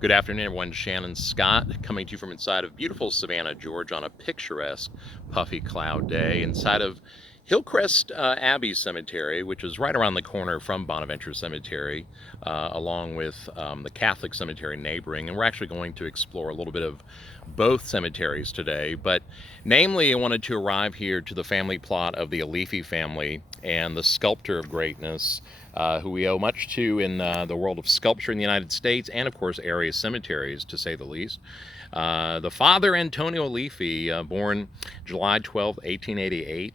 Good afternoon, everyone. Shannon Scott coming to you from inside of beautiful Savannah, Georgia, on a picturesque puffy cloud day inside of Hillcrest Abbey Cemetery, which is right around the corner from Bonaventure Cemetery, along with the Catholic Cemetery neighboring. And we're actually going to explore a little bit of both cemeteries today. But namely, I wanted to arrive here to the family plot of the Aliffi family and the sculptor of greatness, who we owe much to in the world of sculpture in the United States and, of course, area cemeteries, to say the least. The father, Antonio Aliffi, born July 12th, 1888,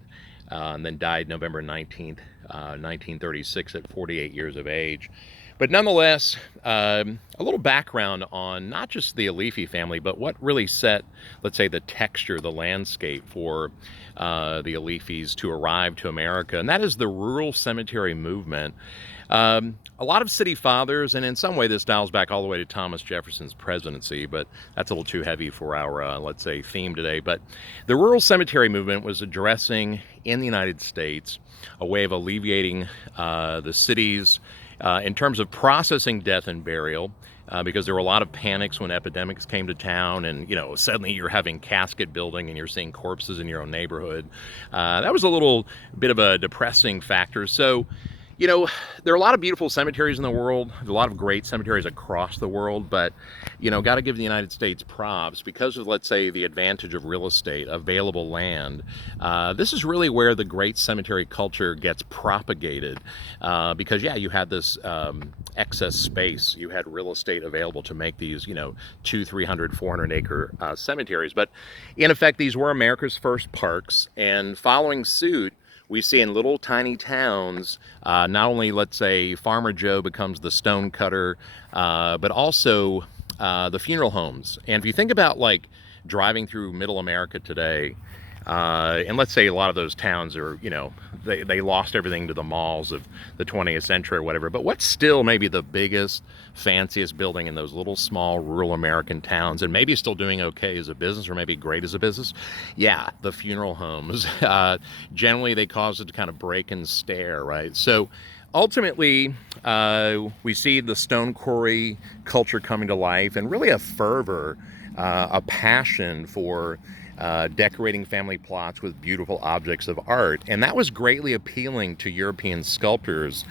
and then died November 19th, 1936 at 48 years of age. But nonetheless, a little background on not just the Aliffi family, but what really set, let's say, the texture, the landscape for the Aliffis to arrive to America, and that is the rural cemetery movement. A lot of city fathers, and in some way this dials back all the way to Thomas Jefferson's presidency, but that's a little too heavy for our, let's say, theme today. But the rural cemetery movement was addressing in the United States a way of alleviating the cities in terms of processing death and burial, because there were a lot of panics when epidemics came to town, and suddenly you're having casket building and you're seeing corpses in your own neighborhood. That was a little bit of a depressing factor. So there are a lot of beautiful cemeteries in the world. There's a lot of great cemeteries across the world, but, got to give the United States props because of, let's say, the advantage of real estate, available land. This is really where the great cemetery culture gets propagated, because, yeah, you had this excess space. You had real estate available to make these, 200, 300, 400 acre cemeteries. But in effect, these were America's first parks, and following suit, we see in little tiny towns, not only, let's say, Farmer Joe becomes the stone cutter, but also the funeral homes. And if you think about, like, driving through middle America today, and let's say a lot of those towns are, they lost everything to the malls of the 20th century or whatever. But what's still maybe the biggest, fanciest building in those little, small, rural American towns, and maybe still doing okay as a business or maybe great as a business? Yeah, the funeral homes. Generally, they cause it to kind of break and stare, right? So ultimately, we see the stone quarry culture coming to life, and really a fervor, a passion for decorating family plots with beautiful objects of art. And that was greatly appealing to European sculptors,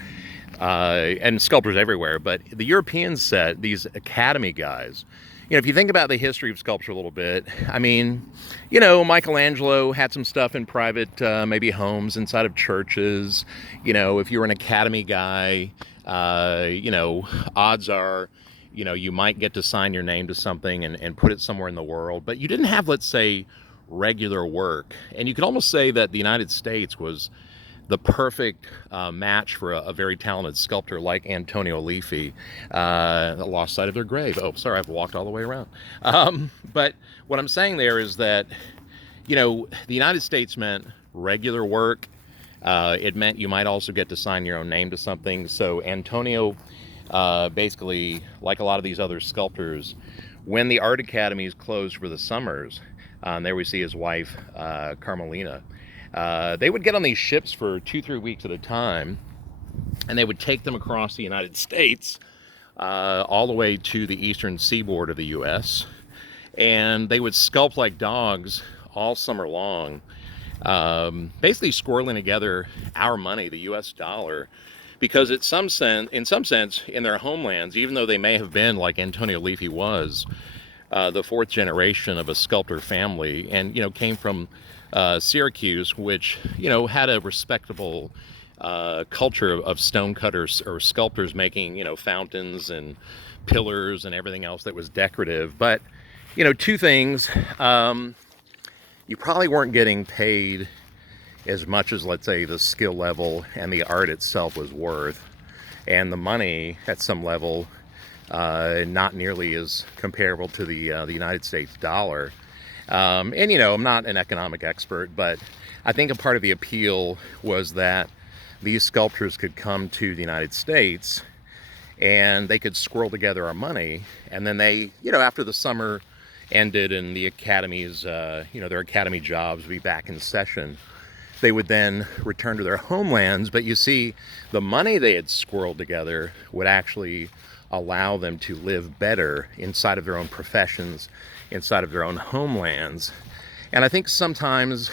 and sculptors everywhere. But the Europeans said, these academy guys, if you think about the history of sculpture a little bit, I mean, Michelangelo had some stuff in private, maybe homes inside of churches. If you were an academy guy, odds are, you might get to sign your name to something and put it somewhere in the world. But you didn't have, let's say, regular work. And you could almost say that the United States was the perfect match for a very talented sculptor like Antonio Aliffi. Lost sight of their grave. Oh, sorry, I've walked all the way around. But what I'm saying there is that, the United States meant regular work. It meant you might also get to sign your own name to something. So Antonio, basically, like a lot of these other sculptors, when the art academies closed for the summers, there we see his wife, Carmelina, they would get on these ships for 2-3 weeks at a time, and they would take them across the United States, all the way to the eastern seaboard of the U.S., and they would sculpt like dogs all summer long, basically squirreling together our money, the U.S. dollar, because in some sense, in their homelands, even though they may have been, like Antonio Aliffi was, the fourth generation of a sculptor family, and came from Syracuse, which had a respectable culture of stone cutters or sculptors making fountains and pillars and everything else that was decorative. But two things: you probably weren't getting paid as much as, let's say, the skill level and the art itself was worth, and the money at some level not nearly as comparable to the United States dollar. And I'm not an economic expert, but I think a part of the appeal was that these sculptors could come to the United States and they could squirrel together our money, and then they, after the summer ended and the academies, their academy jobs would be back in session, they would then return to their homelands. But you see, the money they had squirreled together would actually allow them to live better inside of their own professions, inside of their own homelands. And I think sometimes,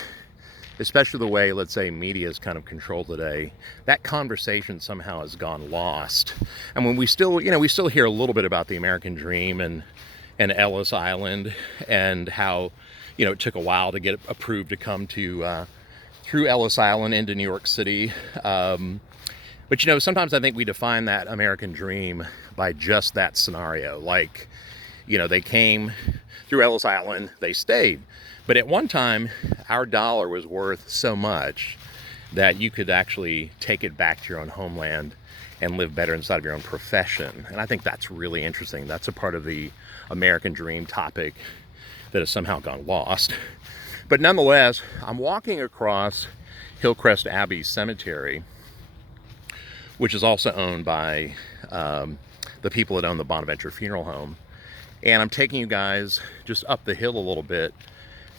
especially the way, let's say, media is kind of controlled today, that conversation somehow has gone lost. And when we still, we still hear a little bit about the American dream and Ellis Island, and how, it took a while to get approved to come to through Ellis Island into New York City. But sometimes I think we define that American dream by just that scenario. Like, they came through Ellis Island, they stayed. But at one time, our dollar was worth so much that you could actually take it back to your own homeland and live better inside of your own profession. And I think that's really interesting. That's a part of the American dream topic that has somehow gone lost. But nonetheless, I'm walking across Hillcrest Abbey Cemetery, which is also owned by the people that own the Bonaventure Funeral Home. And I'm taking you guys just up the hill a little bit,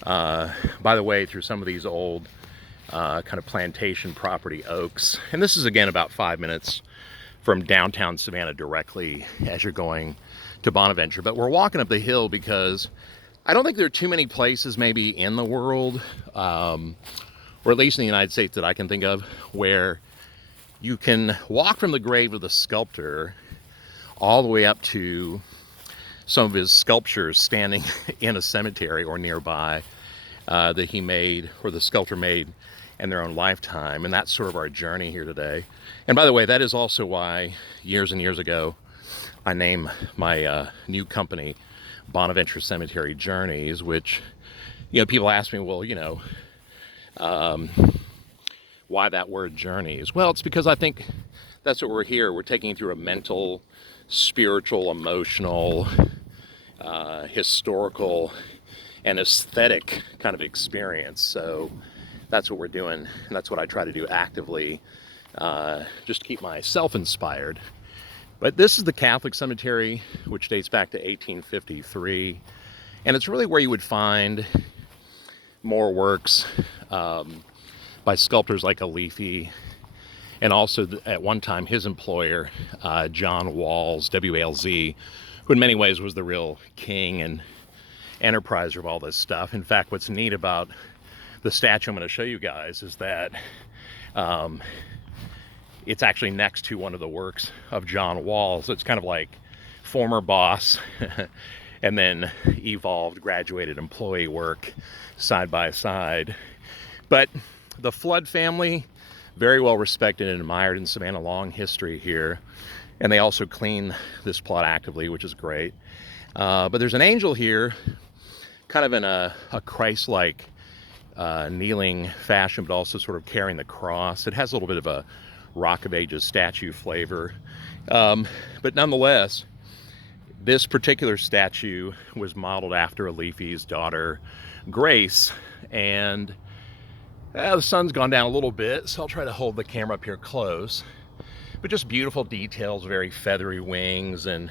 by the way, through some of these old kind of plantation property oaks. And this is, again, about 5 minutes from downtown Savannah directly as you're going to Bonaventure. But we're walking up the hill because I don't think there are too many places maybe in the world, or at least in the United States that I can think of, where you can walk from the grave of the sculptor all the way up to some of his sculptures standing in a cemetery or nearby that he made, or the sculptor made, in their own lifetime. And that's sort of our journey here today. And by the way, that is also why years and years ago I named my new company Bonaventure Cemetery Journeys, which, people ask me, well, why that word journeys? Well, it's because I think that's what we're here. We're taking you through a mental, spiritual, emotional, historical, and aesthetic kind of experience. So that's what we're doing, and that's what I try to do actively, just to keep myself inspired. But this is the Catholic cemetery, which dates back to 1853, and it's really where you would find more works by sculptors like Aliffi, and also at one time his employer, John Walls, W-A-L-Z, who in many ways was the real king and enterpriser of all this stuff. In fact, what's neat about the statue I'm going to show you guys is that it's actually next to one of the works of John Walls. So it's kind of like former boss and then evolved, graduated employee work side by side. But the Flood family, very well respected and admired in Savannah, long history here. And they also clean this plot actively, which is great. But there's an angel here, kind of in a Christ-like kneeling fashion, but also sort of carrying the cross. It has a little bit of a Rock of Ages statue flavor. But nonetheless, this particular statue was modeled after Aliffi's daughter, Grace. And the sun's gone down a little bit, so I'll try to hold the camera up here close. But just beautiful details, very feathery wings, and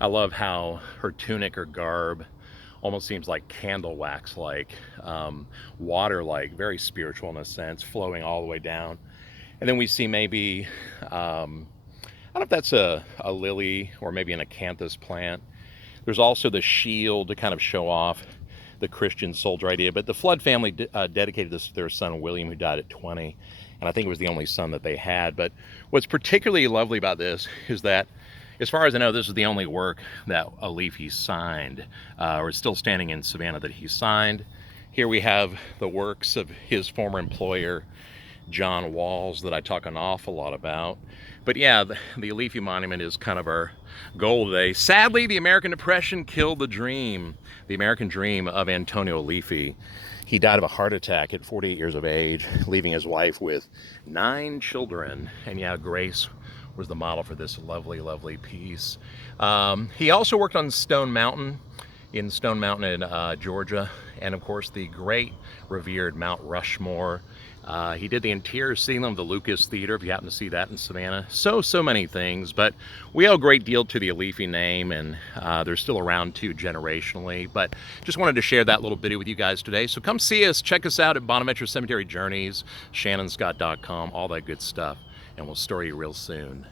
I love how her tunic or garb almost seems like candle wax-like, water-like, very spiritual in a sense, flowing all the way down. And then we see maybe, I don't know if that's a lily or maybe an acanthus plant. There's also the shield to kind of show off the Christian soldier idea. But the Flood family dedicated this to their son, William, who died at 20. And I think it was the only son that they had. But what's particularly lovely about this is that, as far as I know, this is the only work that Aliffi signed, or is still standing in Savannah that he signed. Here we have the works of his former employer, John Walls, that I talk an awful lot about. But yeah, the Aliffi monument is kind of our goal today. Sadly, the American Depression killed the dream, the American dream of Antonio Aliffi. He died of a heart attack at 48 years of age, leaving his wife with 9 children. And yeah, Grace was the model for this lovely, lovely piece. He also worked on Stone Mountain in Georgia, and of course the great revered Mount Rushmore He did the interior ceiling of the Lucas Theater, if you happen to see that in Savannah. So many things, but we owe a great deal to the Aliffi name, and they're still around too generationally. But just wanted to share that little video with you guys today. So come see us, check us out at Bonaventure Cemetery Journeys, shannonscott.com, all that good stuff, and we'll story you real soon.